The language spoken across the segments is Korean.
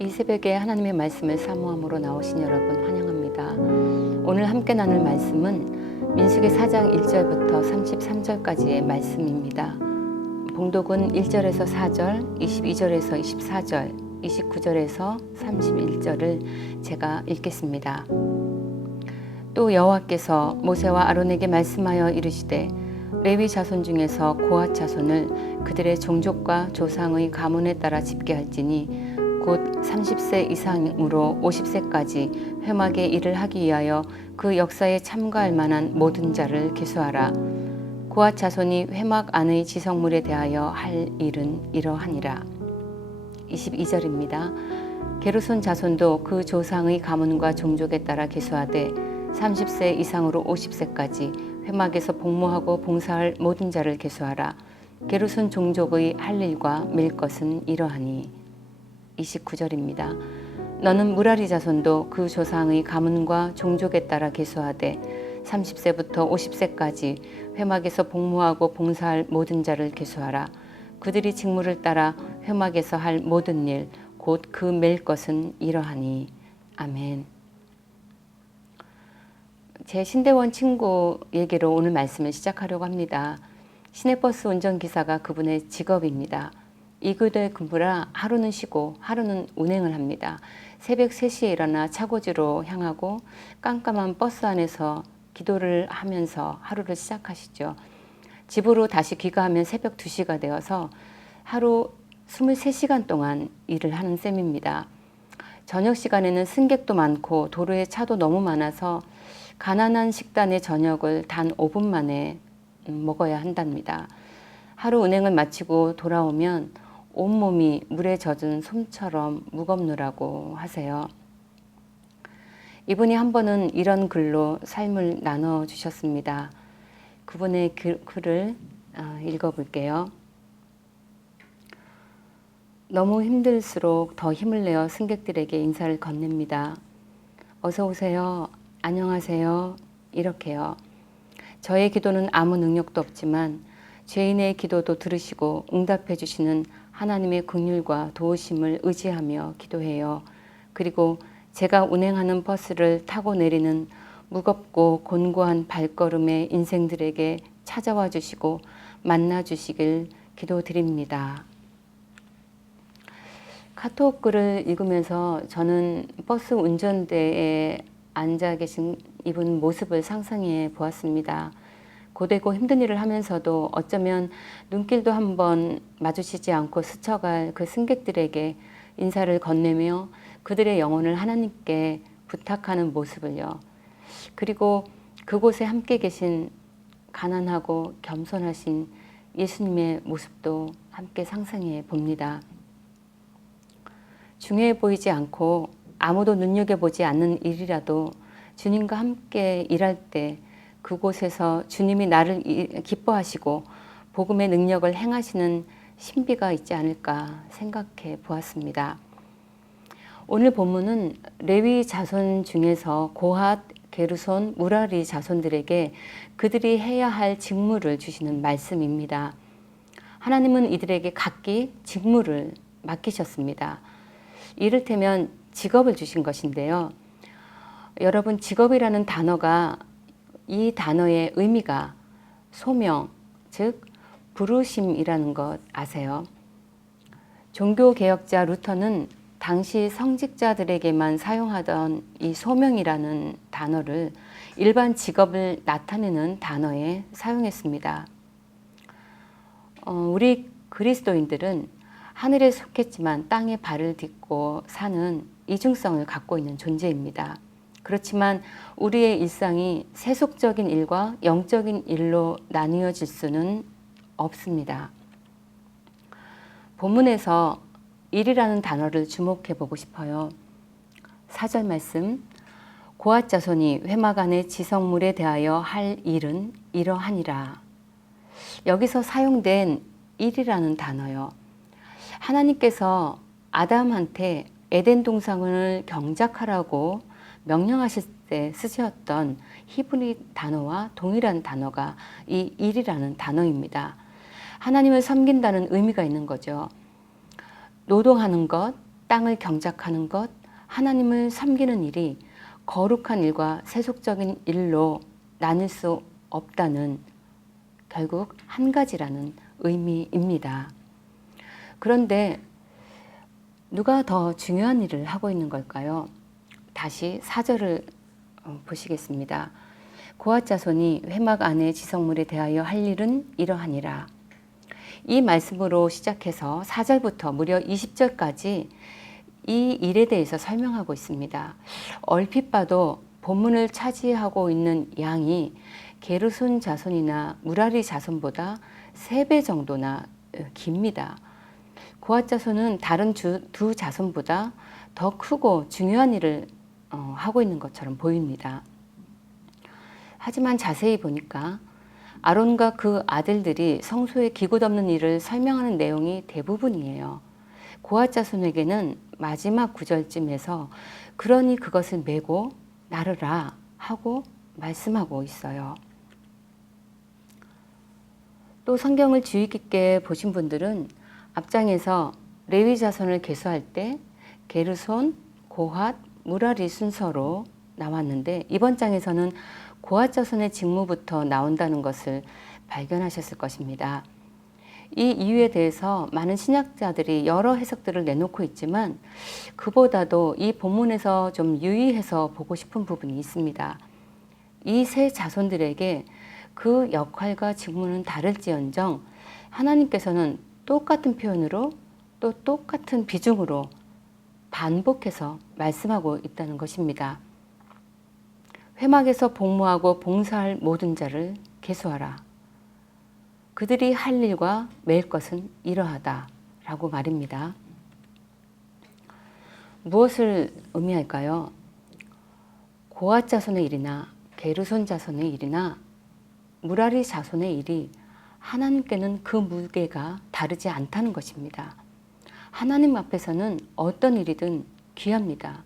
이 새벽에 하나님의 말씀을 사모함으로 나오신 여러분 환영합니다. 오늘 함께 나눌 말씀은 민수기 4장 1절부터 33절까지의 말씀입니다. 봉독은 1절에서 4절, 22절에서 24절, 29절에서 31절을 제가 읽겠습니다. 또 여호와께서 모세와 아론에게 말씀하여 이르시되 레위 자손 중에서 고핫 자손을 그들의 종족과 조상의 가문에 따라 집계할지니 곧 30세 이상으로 50세까지 회막의 일을 하기 위하여 그 역사에 참가할 만한 모든 자를 계수하라. 고핫 자손이 회막 안의 지성물에 대하여 할 일은 이러하니라. 22절입니다. 게르손 자손도 그 조상의 가문과 종족에 따라 계수하되 30세 이상으로 50세까지 회막에서 복무하고 봉사할 모든 자를 계수하라. 게르손 종족의 할 일과 맬 것은 이러하니. 29절입니다. 너는 무라리 자손도 그 조상의 가문과 종족에 따라 계수하되 30세부터 50세까지 회막에서 복무하고 봉사할 모든 자를 계수하라. 그들이 직무를 따라 회막에서 할 모든 일 곧 그 맬 것은 이러하니. 아멘. 제 신대원 친구 얘기로 오늘 말씀을 시작하려고 합니다. 시내버스 운전기사가 그분의 직업입니다. 2교대 근무라 하루는 쉬고 하루는 운행을 합니다. 새벽 3시에 일어나 차고지로 향하고 깜깜한 버스 안에서 기도를 하면서 하루를 시작하시죠. 집으로 다시 귀가하면 새벽 2시가 되어서 하루 23시간 동안 일을 하는 셈입니다. 저녁 시간에는 승객도 많고 도로에 차도 너무 많아서 가난한 식단의 저녁을 단 5분 만에 먹어야 한답니다. 하루 운행을 마치고 돌아오면 온몸이 물에 젖은 솜처럼 무겁노라고 하세요. 이분이 한 번은 이런 글로 삶을 나눠주셨습니다. 그분의 글을 읽어볼게요. 너무 힘들수록 더 힘을 내어 승객들에게 인사를 건넵니다. 어서 오세요. 안녕하세요. 이렇게요. 저의 기도는 아무 능력도 없지만 죄인의 기도도 들으시고 응답해 주시는 하나님의 긍휼과 도우심을 의지하며 기도해요. 그리고 제가 운행하는 버스를 타고 내리는 무겁고 곤고한 발걸음의 인생들에게 찾아와 주시고 만나 주시길 기도드립니다. 카톡 글을 읽으면서 저는 버스 운전대에 앉아 계신 이분 모습을 상상해 보았습니다. 고되고 힘든 일을 하면서도 어쩌면 눈길도 한번 마주치지 않고 스쳐갈 그 승객들에게 인사를 건네며 그들의 영혼을 하나님께 부탁하는 모습을요. 그리고 그곳에 함께 계신 가난하고 겸손하신 예수님의 모습도 함께 상상해 봅니다. 중요해 보이지 않고 아무도 눈여겨보지 않는 일이라도 주님과 함께 일할 때 그곳에서 주님이 나를 기뻐하시고 복음의 능력을 행하시는 신비가 있지 않을까 생각해 보았습니다. 오늘 본문은 레위 자손 중에서 고핫, 게르손, 무라리 자손들에게 그들이 해야 할 직무를 주시는 말씀입니다. 하나님은 이들에게 각기 직무를 맡기셨습니다. 이를테면 직업을 주신 것인데요. 여러분, 직업이라는 단어가 이 단어의 의미가 소명, 즉 부르심이라는 것 아세요? 종교개혁자 루터는 당시 성직자들에게만 사용하던 이 소명이라는 단어를 일반 직업을 나타내는 단어에 사용했습니다. 우리 그리스도인들은 하늘에 속했지만 땅에 발을 딛고 사는 이중성을 갖고 있는 존재입니다. 그렇지만 우리의 일상이 세속적인 일과 영적인 일로 나뉘어질 수는 없습니다. 본문에서 일이라는 단어를 주목해 보고 싶어요. 4절 말씀, 고핫 자손이 회막 안의 지성물에 대하여 할 일은 이러하니라. 여기서 사용된 일이라는 단어요. 하나님께서 아담한테 에덴 동산을 경작하라고 명령하실 때 쓰셨던 히브리 단어와 동일한 단어가 이 일이라는 단어입니다. 하나님을 섬긴다는 의미가 있는 거죠. 노동하는 것, 땅을 경작하는 것, 하나님을 섬기는 일이 거룩한 일과 세속적인 일로 나눌 수 없다는 결국 한 가지라는 의미입니다. 그런데 누가 더 중요한 일을 하고 있는 걸까요? 다시 4절을 보시겠습니다. 고앗 자손이 회막 안에 지성물에 대하여 할 일은 이러하니라. 이 말씀으로 시작해서 4절부터 무려 20절까지 이 일에 대해서 설명하고 있습니다. 얼핏 봐도 본문을 차지하고 있는 양이 게르손 자손이나 무라리 자손보다 3배 정도나 깁니다. 고앗 자손은 다른 두 자손보다 더 크고 중요한 일을 하고 있는 것처럼 보입니다. 하지만 자세히 보니까 아론과 그 아들들이 성소의 기구 덮는 일을 설명하는 내용이 대부분이에요. 고앗 자손에게는 마지막 구절쯤에서 그러니 그것을 메고 나르라 하고 말씀하고 있어요. 또 성경을 주의 깊게 보신 분들은 앞장에서 레위 자손을 계수할 때 게르손, 고앗, 무라리 순서로 나왔는데 이번 장에서는 고앗 자손의 직무부터 나온다는 것을 발견하셨을 것입니다. 이 이유에 대해서 많은 신학자들이 여러 해석들을 내놓고 있지만 그보다도 이 본문에서 좀 유의해서 보고 싶은 부분이 있습니다. 이 세 자손들에게 그 역할과 직무는 다를지언정 하나님께서는 똑같은 표현으로 또 똑같은 비중으로 반복해서 말씀하고 있다는 것입니다. 회막에서 복무하고 봉사할 모든 자를 계수하라. 그들이 할 일과 매일 것은 이러하다 라고 말입니다. 무엇을 의미할까요? 고앗 자손의 일이나 게르손 자손의 일이나 무라리 자손의 일이 하나님께는 그 무게가 다르지 않다는 것입니다. 하나님 앞에서는 어떤 일이든 귀합니다.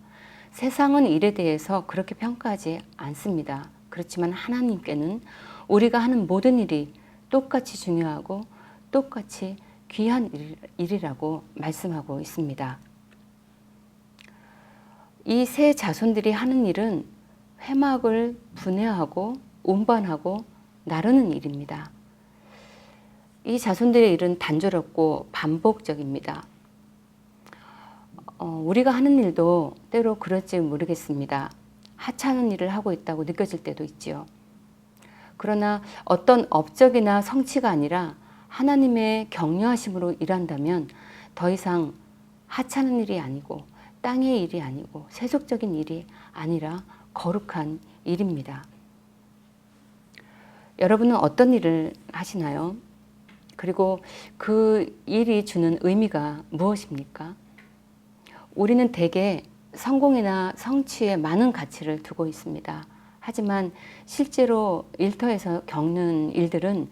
세상은 일에 대해서 그렇게 평가하지 않습니다. 그렇지만 하나님께는 우리가 하는 모든 일이 똑같이 중요하고 똑같이 귀한 일이라고 말씀하고 있습니다. 이 세 자손들이 하는 일은 회막을 분해하고 운반하고 나르는 일입니다. 이 자손들의 일은 단조롭고 반복적입니다. 우리가 하는 일도 때로 그럴지 모르겠습니다. 하찮은 일을 하고 있다고 느껴질 때도 있지요. 그러나 어떤 업적이나 성취가 아니라 하나님의 격려하심으로 일한다면 더 이상 하찮은 일이 아니고 땅의 일이 아니고 세속적인 일이 아니라 거룩한 일입니다. 여러분은 어떤 일을 하시나요? 그리고 그 일이 주는 의미가 무엇입니까? 우리는 대개 성공이나 성취에 많은 가치를 두고 있습니다. 하지만 실제로 일터에서 겪는 일들은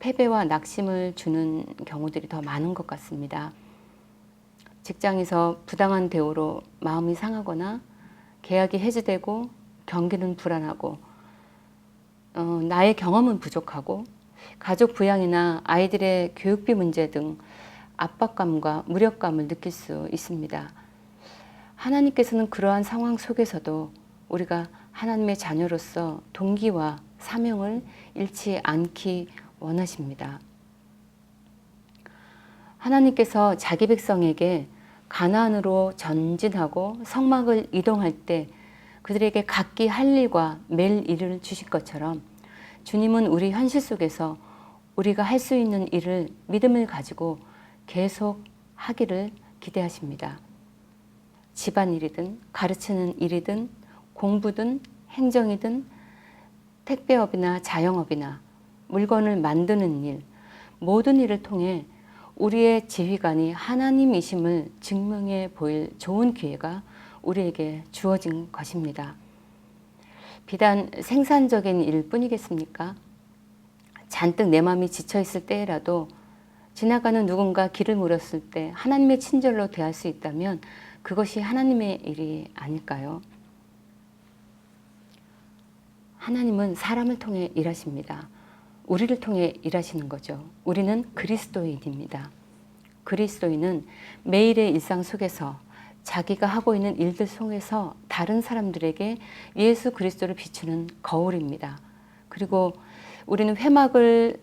패배와 낙심을 주는 경우들이 더 많은 것 같습니다. 직장에서 부당한 대우로 마음이 상하거나 계약이 해지되고 경기는 불안하고 나의 경험은 부족하고 가족 부양이나 아이들의 교육비 문제 등 압박감과 무력감을 느낄 수 있습니다. 하나님께서는 그러한 상황 속에서도 우리가 하나님의 자녀로서 동기와 사명을 잃지 않기 원하십니다. 하나님께서 자기 백성에게 가나안으로 전진하고 성막을 이동할 때 그들에게 각기 할 일과 매일 일을 주실 것처럼 주님은 우리 현실 속에서 우리가 할 수 있는 일을 믿음을 가지고 계속 하기를 기대하십니다. 집안일이든 가르치는 일이든 공부든 행정이든 택배업이나 자영업이나 물건을 만드는 일, 모든 일을 통해 우리의 지휘관이 하나님이심을 증명해 보일 좋은 기회가 우리에게 주어진 것입니다. 비단 생산적인 일뿐이겠습니까? 잔뜩 내 마음이 지쳐있을 때라도 지나가는 누군가 길을 물었을 때 하나님의 친절로 대할 수 있다면 그것이 하나님의 일이 아닐까요? 하나님은 사람을 통해 일하십니다. 우리를 통해 일하시는 거죠. 우리는 그리스도인입니다. 그리스도인은 매일의 일상 속에서 자기가 하고 있는 일들 속에서 다른 사람들에게 예수 그리스도를 비추는 거울입니다. 그리고 우리는 회막의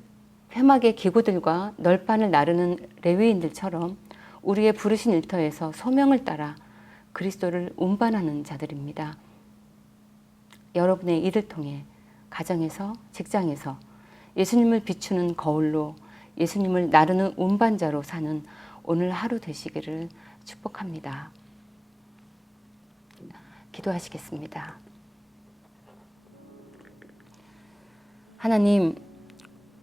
기구들과 널판을 나르는 레위인들처럼 우리의 부르신 일터에서 소명을 따라 그리스도를 운반하는 자들입니다. 여러분의 일을 통해 가정에서, 직장에서 예수님을 비추는 거울로 예수님을 나르는 운반자로 사는 오늘 하루 되시기를 축복합니다. 기도하시겠습니다. 하나님,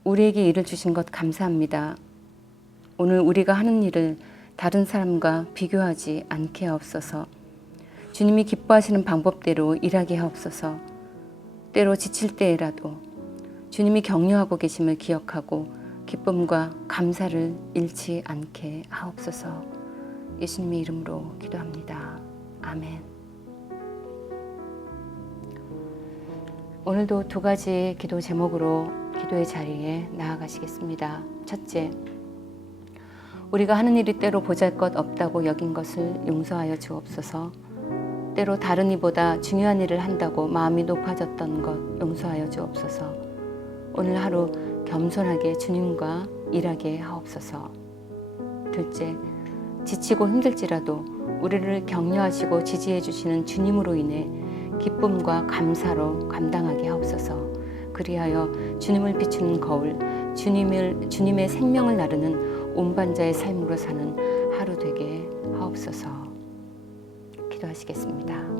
우리에게 일을 주신 것 감사합니다. 오늘 우리가 하는 일을 다른 사람과 비교하지 않게 하옵소서. 주님이 기뻐하시는 방법대로 일하게 하옵소서. 때로 지칠 때라도 주님이 격려하고 계심을 기억하고 기쁨과 감사를 잃지 않게 하옵소서. 예수님의 이름으로 기도합니다. 아멘. 오늘도 두 가지 기도 제목으로 기도의 자리에 나아가시겠습니다. 첫째, 우리가 하는 일이 때로 보잘것 없다고 여긴 것을 용서하여 주옵소서. 때로 다른 이보다 중요한 일을 한다고 마음이 높아졌던 것 용서하여 주옵소서. 오늘 하루 겸손하게 주님과 일하게 하옵소서. 둘째, 지치고 힘들지라도 우리를 격려하시고 지지해 주시는 주님으로 인해 기쁨과 감사로 감당하게 하옵소서. 그리하여 주님을 비추는 거울, 주님의 생명을 나르는 운반자의 삶으로 사는 하루 되게 하옵소서. 기도하시겠습니다.